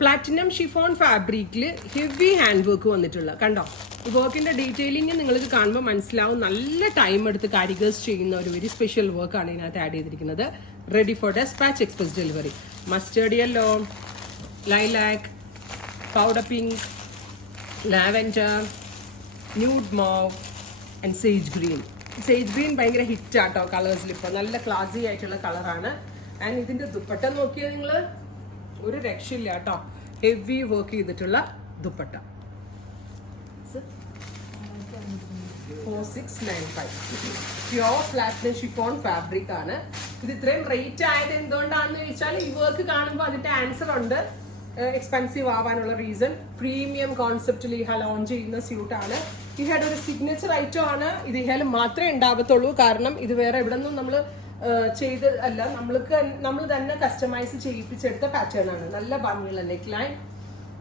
Platinum chiffon ഫാബ്രിക്കിൽ heavy hand work വന്നിട്ടുള്ള കണ്ടോ. ഈ വർക്കിന്റെ ഡീറ്റെയിലിംഗ് നിങ്ങൾക്ക് കാണുമ്പോൾ മനസ്സിലാവും. നല്ല ടൈം എടുത്ത് കാരിഗേഴ്സ് ചെയ്യുന്ന ഒരു വെരി സ്പെഷ്യൽ വർക്കാണ് ഇതിനകത്ത് ആഡ് ചെയ്തിരിക്കുന്നത്. Ready for dispatch express delivery. Mustard yellow, lilac, powder pink, lavender, nude mauve and sage green. Sage green ഭയങ്കര ഹിറ്റാട്ടോ കളേഴ്സിൽ. ഇപ്പോൾ നല്ല ക്ലാസി ആയിട്ടുള്ള കളറാണ്. ആൻഡ് ഇതിന്റെ ദുപ്പട്ട നോക്കിയാൽ നിങ്ങൾ ഒരു രക്ഷയില്ല കേട്ടോ. ഹെവി വർക്ക് ചെയ്തിട്ടുള്ള dupatta 4695 pure platinum chiffon fabric ആണ്. ഇത് ഇത്രയും റേറ്റ് ആയത് എന്തുകൊണ്ടാണെന്ന് ചോദിച്ചാൽ ഈ വർക്ക് കാണുമ്പോൾ അതിന്റെ ആൻസർ ഉണ്ട്. എക്സ്പെൻസീവ് ആവാനുള്ള റീസൺ പ്രീമിയം കോൺസെപ്റ്റിൽ ഈ ലോഞ്ച് ചെയ്യുന്ന സ്യൂട്ടാണ്. ഈ ഹാഡ് ഒരു സിഗ്നേച്ചർ ഐറ്റം ആണ്. ഇത് ഈ മാത്രമേ ഉണ്ടാവത്തുള്ളൂ. കാരണം ഇത് വേറെ എവിടെ നിന്നും നമ്മൾ ചെയ്ത് അല്ല, നമ്മൾ തന്നെ കസ്റ്റമൈസ് ചെയ്യിപ്പിച്ചെടുത്ത പാറ്റേൺ ആണ്. നല്ല ഭംഗിയുള്ള നെക്ക് ലൈൻ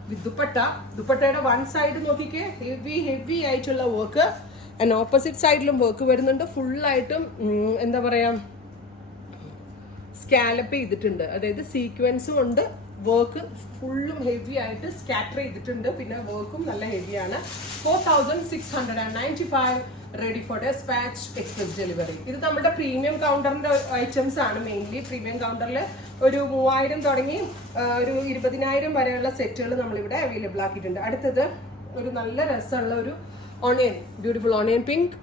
വിത്ത് ദുപ്പട്ട. ദുപ്പട്ടയുടെ വൺ സൈഡ് നോക്കിക്കേ, ഹെവി ആയിട്ടുള്ള വർക്ക്. ആൻഡ് ഓപ്പോസിറ്റ് സൈഡിലും വർക്ക് വരുന്നുണ്ട്. ഫുള്ളായിട്ടും എന്താ പറയാ, സ്കാലപ്പ് ചെയ്തിട്ടുണ്ട്. അതായത് സീക്വൻസും ഉണ്ട്, വർക്ക് ഫുള്ളും ഹെവി ആയിട്ട് സ്കാറ്റർ ചെയ്തിട്ടുണ്ട്. പിന്നെ വർക്കും നല്ല ഹെവിയാണ്. 4695 ready for dispatch express delivery. ഇത് നമ്മുടെ പ്രീമിയം കൗണ്ടറിന്റെ ഐറ്റംസ് ആണ്. മെയിൻലി പ്രീമിയം കൗണ്ടറിൽ ഒരു 3000 തുടങ്ങി ഒരു 20,000 വരെയുള്ള സെറ്റുകൾ നമ്മളിവിടെ അവൈലബിൾ ആക്കിയിട്ടുണ്ട്. അടുത്തത് ഒരു നല്ല രസമുള്ള ഒരു ഓണിയൻ, ബ്യൂട്ടിഫുൾ ഓണിയൻ പിങ്ക്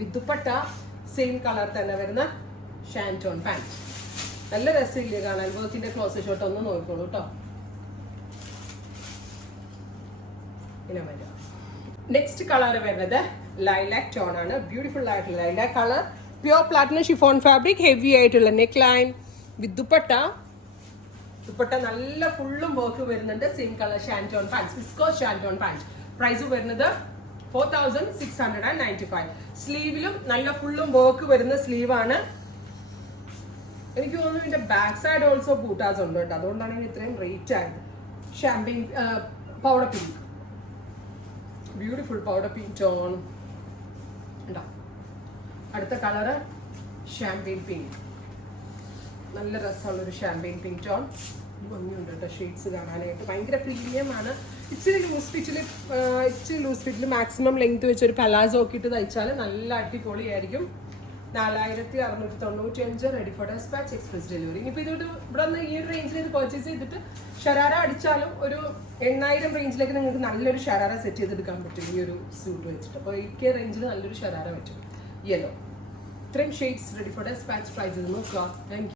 വിത്ത് ദുപ്പട്ട. സെയിം കളർ തന്നെ വരുന്ന ഷാൻറ്റോൺ പാൻറ്. നല്ല രസമില്ലേ കാണാൻ. വർക്കിന്റെ ക്ലോസ് ഷോട്ട് ഒന്ന് നോക്കിക്കോളൂ കേട്ടോ. ഇങ്ങനെ വരാം. നെക്സ്റ്റ് കളർ വരുന്നത് ലൈലാക്ക് ടോൺ ആണ്. ബ്യൂട്ടിഫുൾ ആയിട്ടുള്ള lilac colour. Pure platinum chiffon fabric. Heavy ആയിട്ടുള്ള neckline with dupatta. Dupatta നല്ല ഫുള്ളും വർക്ക് വരുന്നുണ്ട്. Same colour shantoon pant, viscose shantoon pant. Price വരുന്നത് 4695. സ്ലീവിലും നല്ല ഫുള്ളും വർക്ക് വരുന്ന സ്ലീവാണ്. എനിക്ക് തോന്നുന്നു ഇതിന്റെ ബാക്ക് സൈഡ് ഓൾസോ ബൂട്ടാസ് ഉണ്ട് കേട്ടോ. അതുകൊണ്ടാണ് ഇതിന് ഇത്രയും റേറ്റ് ആയത്. Champagne powder pink, beautiful powder pink tone. അടുത്ത കളറ് ഷാമ്പെയിൻ പിങ്ക്. നല്ല രസമുള്ളൊരു ഷാമ്പെയിൻ പിങ്ക് ടോൺ. ഭംഗിയുണ്ട് കേട്ടോ ഷെയ്ഡ്സ് കാണാനായിട്ട്. ഭയങ്കര പ്രീമിയം ആണ്. ഇച്ചിരി ലൂസ് ഫിറ്റിൽ മാക്സിമം ലെങ്ത് വെച്ചൊരു പലാസോ ഒക്കെ ഇട്ട് തയ്ച്ചാൽ നല്ല അടിപൊളിയായിരിക്കും. 4695 ready for dispatch express delivery. ഇനിയിപ്പോൾ ഇതോട്ട് ഇവിടെ നിന്ന് ഈ ഒരു റേഞ്ചിൽ ഇത് പർച്ചേസ് ചെയ്തിട്ട് ഷരാര അടിച്ചാലും ഒരു 8000 റേഞ്ചിലേക്ക് നിങ്ങൾക്ക് നല്ലൊരു ഷരാര സെറ്റ് ചെയ്തെടുക്കാൻ പറ്റും ഈ ഒരു സ്യൂട്ട് വെച്ചിട്ട്. അപ്പോൾ 8K റേഞ്ചിൽ നല്ലൊരു ഷരാര പറ്റും. യെല്ലോ. ഇത്രയും shades ready for despatch. Price നോക്കുക. Thank U.